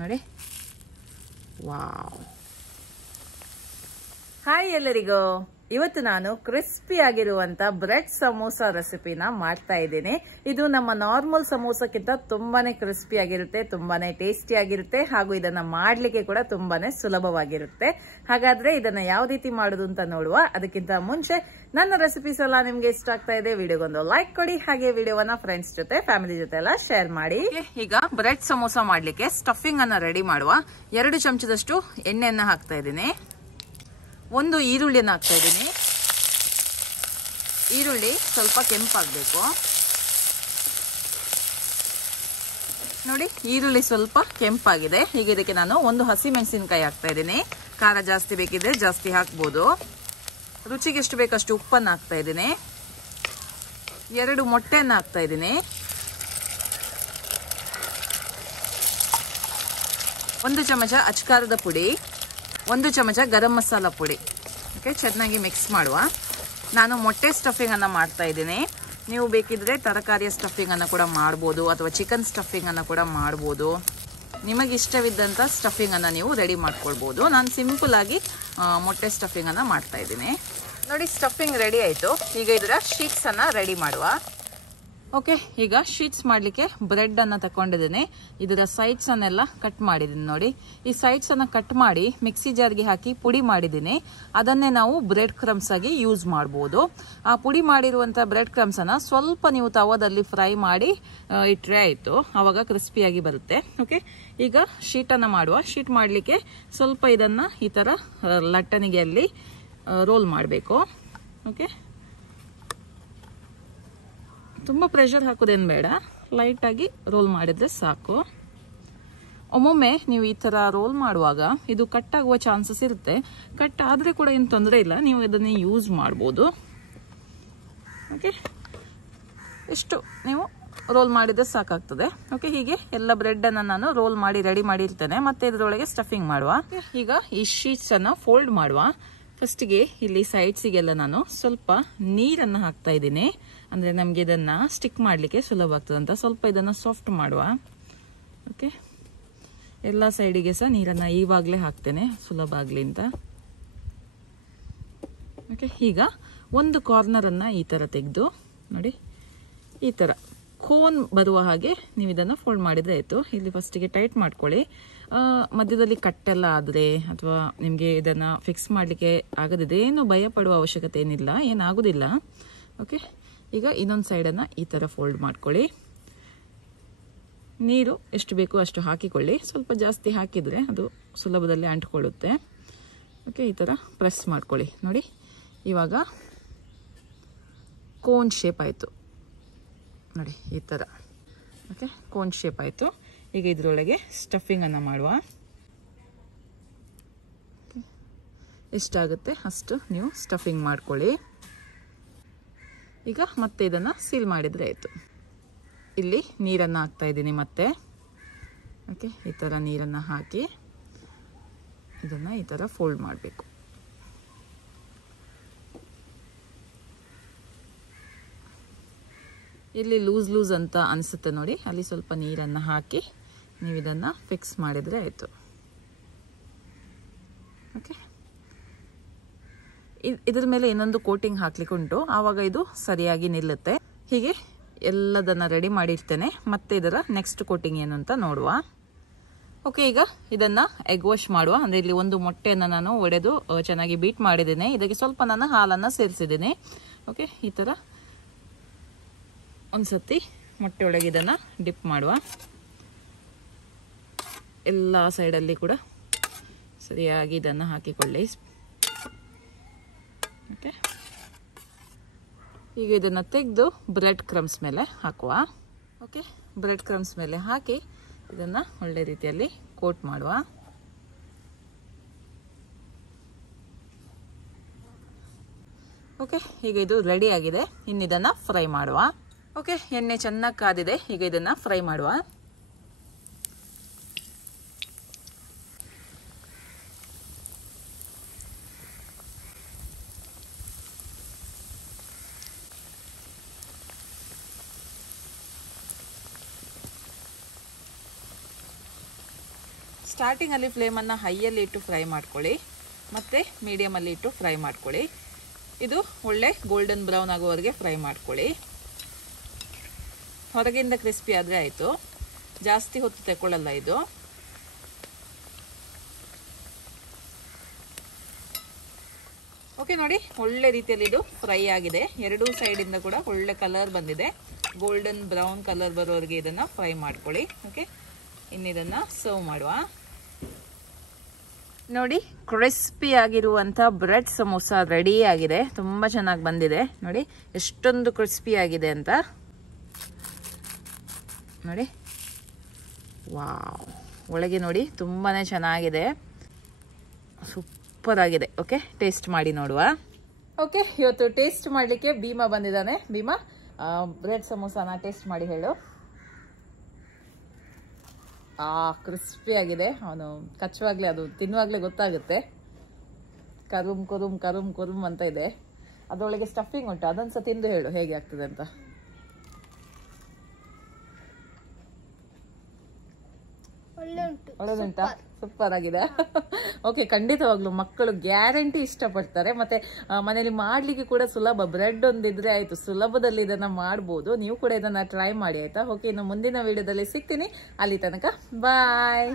ನೋಡಿ. Wow. Hi ಎಲ್ಲರಿಗೂ. ಇವತ್ತು ನಾನು ಕ್ರಿಸ್ಪಿ ಆಗಿರುವಂತ ಬ್ರೆಡ್ ಸಮೋಸ ರೆಸಿಪಿನ ಮಾಡ್ತಾ ಇದ್ದೀನಿ. ಇದು ನಮ್ಮ ನಾರ್ಮಲ್ ಸಮೋಸಕ್ಕಿಂತ ತುಂಬಾನೇ ಕ್ರಿಸ್ಪಿ ಆಗಿರುತ್ತೆ, ತುಂಬಾನೇ ಟೇಸ್ಟಿ ಆಗಿರುತ್ತೆ, ಹಾಗೂ ಇದನ್ನ ಮಾಡ್ಲಿಕ್ಕೆ ಕೂಡ ತುಂಬಾನೇ ಸುಲಭವಾಗಿರುತ್ತೆ. ಹಾಗಾದ್ರೆ ಇದನ್ನ ಯಾವ ರೀತಿ ಮಾಡುದು ಅಂತ ನೋಡುವ. ಅದಕ್ಕಿಂತ ಮುಂಚೆ ನನ್ನ ರೆಸಿಪೀಸ್ ಎಲ್ಲ ನಿಮ್ಗೆ ಇಷ್ಟ ಆಗ್ತಾ ಇದೆ, ವಿಡಿಯೋಗೊಂದು ಲೈಕ್ ಕೊಡಿ, ಹಾಗೆ ವಿಡಿಯೋವನ್ನ ಫ್ರೆಂಡ್ಸ್ ಜೊತೆ ಫ್ಯಾಮಿಲಿ ಜೊತೆ ಎಲ್ಲ ಶೇರ್ ಮಾಡಿ. ಈಗ ಬ್ರೆಡ್ ಸಮೋಸ ಮಾಡ್ಲಿಕ್ಕೆ ಸ್ಟಫಿಂಗ್ ಅನ್ನ ರೆಡಿ ಮಾಡುವ. 2 ಚಮಚದಷ್ಟು ಎಣ್ಣೆಯನ್ನ ಹಾಕ್ತಾ ಇದ್ದೀನಿ. 1 ಈರುಳ್ಳಿಯನ್ನು ಹಾಕ್ತಾ ಇದ್ದೀನಿ. ಈರುಳ್ಳಿ ಸ್ವಲ್ಪ ಕೆಂಪಾಗಬೇಕು ನೋಡಿ. ಈರುಳ್ಳಿ ಸ್ವಲ್ಪ ಕೆಂಪಾಗಿದೆ. ಈಗ ಇದಕ್ಕೆ ನಾನು 1 ಹಸಿ ಮೆಣಸಿನಕಾಯಿ ಹಾಕ್ತಾ ಇದ್ದೀನಿ. ಖಾರ ಜಾಸ್ತಿ ಬೇಕಿದ್ರೆ ಜಾಸ್ತಿ ಹಾಕ್ಬೋದು. ರುಚಿಗೆ ಎಷ್ಟು ಬೇಕಷ್ಟು ಉಪ್ಪನ್ನು ಹಾಕ್ತಾ ಇದ್ದೀನಿ. 2 ಮೊಟ್ಟೆಯನ್ನು ಹಾಕ್ತಾ ಇದ್ದೀನಿ. 1 ಚಮಚ ಅಚ್ಕಾರದ ಪುಡಿ, 1 ಚಮಚ ಗರಂ ಮಸಾಲ ಪುಡಿ. ಓಕೆ, ಚೆನ್ನಾಗಿ ಮಿಕ್ಸ್ ಮಾಡುವ. ನಾನು ಮೊಟ್ಟೆ ಸ್ಟಫಿಂಗ್ ಅನ್ನ ಮಾಡ್ತಾ ಇದ್ದೀನಿ. ನೀವು ಬೇಕಿದ್ರೆ ತರಕಾರಿಯ ಸ್ಟಫಿಂಗ್ ಅನ್ನ ಕೂಡ ಮಾಡ್ಬೋದು, ಅಥವಾ ಚಿಕನ್ ಸ್ಟಫಿಂಗ್ ಅನ್ನ ಕೂಡ ಮಾಡ್ಬೋದು. ನಿಮಗೆ ಇಷ್ಟವಿದ್ದಂಥ ಸ್ಟಫಿಂಗ್ ಅನ್ನ ನೀವು ರೆಡಿ ಮಾಡ್ಕೊಳ್ಬೋದು. ನಾನು ಸಿಂಪಲ್ ಆಗಿ ಮೊಟ್ಟೆ ಸ್ಟಫಿಂಗ್ ಅನ್ನ ಮಾಡ್ತಾ ಇದ್ದೀನಿ ನೋಡಿ. ಸ್ಟಫಿಂಗ್ ರೆಡಿ ಆಯಿತು. ಈಗ ಇದರ ಶೀಟ್ಸ್ ಅನ್ನ ರೆಡಿ ಮಾಡುವ. ಓಕೆ, ಈಗ ಶೀಟ್ಸ್ ಮಾಡಲಿಕ್ಕೆ ಬ್ರೆಡ್ ಅನ್ನ ತಗೊಂಡಿದ್ದೀನಿ. ಇದರ ಸೈಡ್ಸ್ ಅನ್ನೆಲ್ಲ ಕಟ್ ಮಾಡಿದ್ದೀನಿ ನೋಡಿ. ಈ ಸೈಡ್ಸ್ ಅನ್ನ ಕಟ್ ಮಾಡಿ ಮಿಕ್ಸಿ ಜಾರ್ಗೆ ಹಾಕಿ ಪುಡಿ ಮಾಡಿದ್ದೀನಿ. ಅದನ್ನೇ ನಾವು ಬ್ರೆಡ್ ಕ್ರಮ್ಸ್ ಆಗಿ ಯೂಸ್ ಮಾಡಬಹುದು. ಆ ಪುಡಿ ಮಾಡಿರುವಂತಹ ಬ್ರೆಡ್ ಕ್ರಮ್ಸ್ ಅನ್ನ ಸ್ವಲ್ಪ ನೀವು ತವದಲ್ಲಿ ಫ್ರೈ ಮಾಡಿ ಇಟ್ರೆ ಆಯ್ತು, ಆವಾಗ ಕ್ರಿಸ್ಪಿಯಾಗಿ ಬರುತ್ತೆ. ಓಕೆ, ಈಗ ಶೀಟ್ ಅನ್ನ ಮಾಡುವ. ಶೀಟ್ ಮಾಡಲಿಕ್ಕೆ ಸ್ವಲ್ಪ ಇದನ್ನ ಈ ತರ ಲಟ್ಟಣಿಗೆ ಅಲ್ಲಿ ರೋಲ್ ಮಾಡಬೇಕು. ಓಕೆ, ತುಂಬ ಪ್ರೆಷರ್ ಹಾಕೋದೇನು ಬೇಡ, ಲೈಟಾಗಿ ರೋಲ್ ಮಾಡಿದ್ರೆ ಸಾಕು. ಒಮ್ಮೊಮ್ಮೆ ನೀವು ಈ ಥರ ರೋಲ್ ಮಾಡುವಾಗ ಇದು ಕಟ್ ಆಗುವ ಚಾನ್ಸಸ್ ಇರುತ್ತೆ. ಕಟ್ ಆದರೆ ಕೂಡ ಏನು ತೊಂದರೆ ಇಲ್ಲ, ನೀವು ಇದನ್ನೇ ಯೂಸ್ ಮಾಡ್ಬೋದು. ಓಕೆ, ಇಷ್ಟು ನೀವು ರೋಲ್ ಮಾಡಿದ್ರೆ ಸಾಕಾಗ್ತದೆ. ಓಕೆ, ಹೀಗೆ ಎಲ್ಲ ಬ್ರೆಡ್ಡನ್ನು ನಾನು ರೋಲ್ ಮಾಡಿ ರೆಡಿ ಮಾಡಿರ್ತೇನೆ. ಮತ್ತೆ ಇದರೊಳಗೆ ಸ್ಟಫಿಂಗ್ ಮಾಡುವ. ಈಗ ಈ ಶೀಟ್ಸನ್ನು ಫೋಲ್ಡ್ ಮಾಡುವ. ಫಸ್ಟಿಗೆ ಇಲ್ಲಿ ಸೈಡ್ಸಿಗೆಲ್ಲ ನಾನು ಸ್ವಲ್ಪ ನೀರನ್ನು ಹಾಕ್ತಾ ಇದ್ದೀನಿ. ಅಂದರೆ ನಮಗೆ ಇದನ್ನು ಸ್ಟಿಕ್ ಮಾಡಲಿಕ್ಕೆ ಸುಲಭ ಆಗ್ತದೆ ಅಂತ. ಸ್ವಲ್ಪ ಇದನ್ನು ಸಾಫ್ಟ್ ಮಾಡುವ. ಓಕೆ, ಎಲ್ಲ ಸೈಡಿಗೆ ಸಹ ನೀರನ್ನು ಈವಾಗಲೇ ಹಾಕ್ತೇನೆ, ಸುಲಭ ಆಗಲಿ ಅಂತ. ಓಕೆ, ಈಗ ಒಂದು ಕಾರ್ನರನ್ನು ಈ ಥರ ತೆಗೆದು ನೋಡಿ, ಈ ಥರ ಕೋನ್ ಬರುವ ಹಾಗೆ ನೀವು ಇದನ್ನು ಫೋಲ್ಡ್ ಮಾಡಿದರೆ ಆಯಿತು. ಇಲ್ಲಿ ಫಸ್ಟಿಗೆ ಟೈಟ್ ಮಾಡ್ಕೊಳ್ಳಿ. ಮಧ್ಯದಲ್ಲಿ ಕಟ್ಟೆಲ್ಲ ಆದರೆ ಅಥವಾ ನಿಮಗೆ ಇದನ್ನು ಫಿಕ್ಸ್ ಮಾಡಲಿಕ್ಕೆ ಆಗದಿದೆ ಏನು ಭಯ ಪಡುವ ಅವಶ್ಯಕತೆ ಏನಿಲ್ಲ, ಏನಾಗೋದಿಲ್ಲ. ಓಕೆ, ಈಗ ಇನ್ನೊಂದು ಸೈಡನ್ನು ಈ ಥರ ಫೋಲ್ಡ್ ಮಾಡ್ಕೊಳ್ಳಿ. ನೀರು ಎಷ್ಟು ಬೇಕೋ ಅಷ್ಟು ಹಾಕಿಕೊಳ್ಳಿ. ಸ್ವಲ್ಪ ಜಾಸ್ತಿ ಹಾಕಿದರೆ ಅದು ಸುಲಭದಲ್ಲಿ ಅಂಟ್ಕೊಳ್ಳುತ್ತೆ. ಓಕೆ, ಈ ಥರ ಪ್ರೆಸ್ ಮಾಡ್ಕೊಳ್ಳಿ ನೋಡಿ. ಇವಾಗ ಕೋನ್ ಶೇಪ್ ಆಯಿತು ನೋಡಿ, ಈ ಥರ. ಓಕೆ, ಕೋನ್ ಶೇಪ್ ಆಯಿತು. ಈಗ ಇದರೊಳಗೆ ಸ್ಟಫಿಂಗನ್ನು ಮಾಡುವ. ಎಷ್ಟಾಗುತ್ತೆ ಅಷ್ಟು ನೀವು ಸ್ಟಫಿಂಗ್ ಮಾಡ್ಕೊಳ್ಳಿ. ಈಗ ಮತ್ತೆ ಇದನ್ನು ಸೀಲ್ ಮಾಡಿದರೆ ಆಯಿತು. ಇಲ್ಲಿ ನೀರನ್ನು ಹಾಕ್ತಾ ಇದ್ದೀನಿ ಮತ್ತೆ. ಓಕೆ, ಈ ಥರ ನೀರನ್ನು ಹಾಕಿ ಇದನ್ನು ಈ ಥರ ಫೋಲ್ಡ್ ಮಾಡಬೇಕು. ಇಲ್ಲಿ ಲೂಸ್ ಲೂಸ್ ಅಂತ ಅನಿಸುತ್ತೆ ನೋಡಿ, ಅಲ್ಲಿ ಸ್ವಲ್ಪ ನೀರನ್ನು ಹಾಕಿ ನೀವು ಇದನ್ನು ಫಿಕ್ಸ್ ಮಾಡಿದರೆ ಆಯಿತು. ಓಕೆ, ಇದರ ಮೇಲೆ ಇನ್ನೊಂದು ಕೋಟಿಂಗ್ ಹಾಕ್ಲಿಕ್ಕೆ ಉಂಟು, ಆವಾಗ ಇದು ಸರಿಯಾಗಿ ನಿಲ್ಲುತ್ತೆ. ಹೀಗೆ ಎಲ್ಲದನ್ನು ರೆಡಿ ಮಾಡಿರ್ತೇನೆ. ಮತ್ತೆ ಇದರ ನೆಕ್ಸ್ಟ್ ಕೋಟಿಂಗ್ ಏನು ಅಂತ ನೋಡುವ. ಓಕೆ, ಈಗ ಇದನ್ನು ಎಗ್ ವಾಶ್ ಮಾಡುವ. ಅಂದರೆ ಇಲ್ಲಿ 1 ಮೊಟ್ಟೆಯನ್ನು ನಾನು ಒಡೆದು ಚೆನ್ನಾಗಿ ಬೀಟ್ ಮಾಡಿದ್ದೇನೆ. ಇದಕ್ಕೆ ಸ್ವಲ್ಪ ನಾನು ಹಾಲನ್ನು ಸೇರಿಸಿದ್ದೀನಿ. ಓಕೆ, ಈ ಥರ ಒಂದ್ಸತಿ ಮೊಟ್ಟೆ ಒಳಗೆ ಇದನ್ನು ಡಿಪ್ ಮಾಡುವ. ಎಲ್ಲ ಸೈಡಲ್ಲಿ ಕೂಡ ಸರಿಯಾಗಿ ಇದನ್ನು ಹಾಕಿಕೊಳ್ಳಿ. ಓಕೆ, ಈಗ ಇದನ್ನು ತೆಗೆದು ಬ್ರೆಡ್ ಕ್ರಮ್ಸ್ ಮೇಲೆ ಹಾಕುವ. ಓಕೆ, ಬ್ರೆಡ್ ಕ್ರಮ್ಸ್ ಮೇಲೆ ಹಾಕಿ ಇದನ್ನು ಒಳ್ಳೆ ರೀತಿಯಲ್ಲಿ ಕೋಟ್ ಮಾಡುವ. ಓಕೆ, ಈಗ ಇದು ರೆಡಿ ಆಗಿದೆ. ಇನ್ನು ಇದನ್ನು ಫ್ರೈ ಮಾಡುವ. ಓಕೆ, ಎಣ್ಣೆ ಚೆನ್ನಾಗಿ ಕಾದಿದೆ. ಈಗ ಇದನ್ನು ಫ್ರೈ ಮಾಡುವ. ಸ್ಟಾರ್ಟಿಂಗಲ್ಲಿ ಫ್ಲೇಮನ್ನು ಹೈಯಲ್ಲಿ ಇಟ್ಟು ಫ್ರೈ ಮಾಡ್ಕೊಳ್ಳಿ, ಮತ್ತು ಮೀಡಿಯಮಲ್ಲಿ ಇಟ್ಟು ಫ್ರೈ ಮಾಡ್ಕೊಳ್ಳಿ. ಇದು ಒಳ್ಳೆ ಗೋಲ್ಡನ್ ಬ್ರೌನ್ ಆಗೋವರೆಗೆ ಫ್ರೈ ಮಾಡ್ಕೊಳ್ಳಿ. ಹೊರಗಿಂದ ಕ್ರಿಸ್ಪಿ ಆದರೆ ಆಯಿತು, ಜಾಸ್ತಿ ಹೊತ್ತು ತಗೊಳ್ಳಲ್ಲ ಇದು. ಓಕೆ ನೋಡಿ, ಒಳ್ಳೆ ರೀತಿಯಲ್ಲಿ ಇದು ಫ್ರೈ ಆಗಿದೆ. ಎರಡೂ ಸೈಡಿಂದ ಕೂಡ ಒಳ್ಳೆ ಕಲರ್ ಬಂದಿದೆ. ಗೋಲ್ಡನ್ ಬ್ರೌನ್ ಕಲರ್ ಬರೋವರೆಗೆ ಇದನ್ನು ಫ್ರೈ ಮಾಡ್ಕೊಳ್ಳಿ. ಓಕೆ, ಇನ್ನಿದನ್ನು ಸರ್ವ್ ಮಾಡುವ. ನೋಡಿ, ಕ್ರಿಸ್ಪಿ ಆಗಿರುವಂಥ ಬ್ರೆಡ್ ಸಮೋಸ ರೆಡಿ ಆಗಿದೆ. ತುಂಬ ಚೆನ್ನಾಗಿ ಬಂದಿದೆ ನೋಡಿ, ಎಷ್ಟೊಂದು ಕ್ರಿಸ್ಪಿ ಆಗಿದೆ ಅಂತ ನೋಡಿ. ವಾವ್, ಒಳಗೆ ನೋಡಿ ತುಂಬಾ ಚೆನ್ನಾಗಿದೆ, ಸೂಪರ್ ಆಗಿದೆ. ಓಕೆ, ಟೇಸ್ಟ್ ಮಾಡಿ ನೋಡುವ. ಓಕೆ, ಇವತ್ತು ಟೇಸ್ಟ್ ಮಾಡಲಿಕ್ಕೆ ಭೀಮಾ ಬಂದಿದ್ದಾನೆ. ಭೀಮಾ, ಬ್ರೆಡ್ ಸಮೋಸಾನ ಟೇಸ್ಟ್ ಮಾಡಿ ಹೇಳು. ಕ್ರಿಸ್ಪಿ ಆಗಿದೆ. ಅವನು ಕಚ್ಚುವಾಗಲೇ, ಅದು ತಿನ್ನುವಾಗಲೇ ಗೊತ್ತಾಗುತ್ತೆ. ಕರುಮ್ ಕುರುಮ್ ಕರುಮ್ ಕುರುಮ್ ಅಂತ ಇದೆ. ಅದರೊಳಗೆ ಸ್ಟಫಿಂಗ್ ಉಂಟು, ಅದೊಂದ್ಸ ತಿಂದು ಹೇಳು ಹೇಗೆ ಆಗ್ತದೆ ಅಂತ. ಒಳ್ಳೆದುಂಟಾ? ಸೂಪರ್ ಆಗಿದೆ. ಓಕೆ, ಖಂಡಿತವಾಗ್ಲು ಮಕ್ಕಳು ಗ್ಯಾರಂಟಿ ಇಷ್ಟಪಡ್ತಾರೆ. ಮತ್ತೆ ಮನೇಲಿ ಮಾಡ್ಲಿಕ್ಕೆ ಕೂಡ ಸುಲಭ. ಬ್ರೆಡ್ ಒಂದಿದ್ರೆ ಆಯ್ತು, ಸುಲಭದಲ್ಲಿ ಇದನ್ನ ಮಾಡ್ಬೋದು. ನೀವು ಕೂಡ ಇದನ್ನ ಟ್ರೈ ಮಾಡಿ, ಆಯ್ತಾ? ಓಕೆ, ಇನ್ನು ಮುಂದಿನ ವಿಡಿಯೋದಲ್ಲಿ ಸಿಗ್ತೀನಿ. ಅಲ್ಲಿ ತನಕ ಬಾಯ್.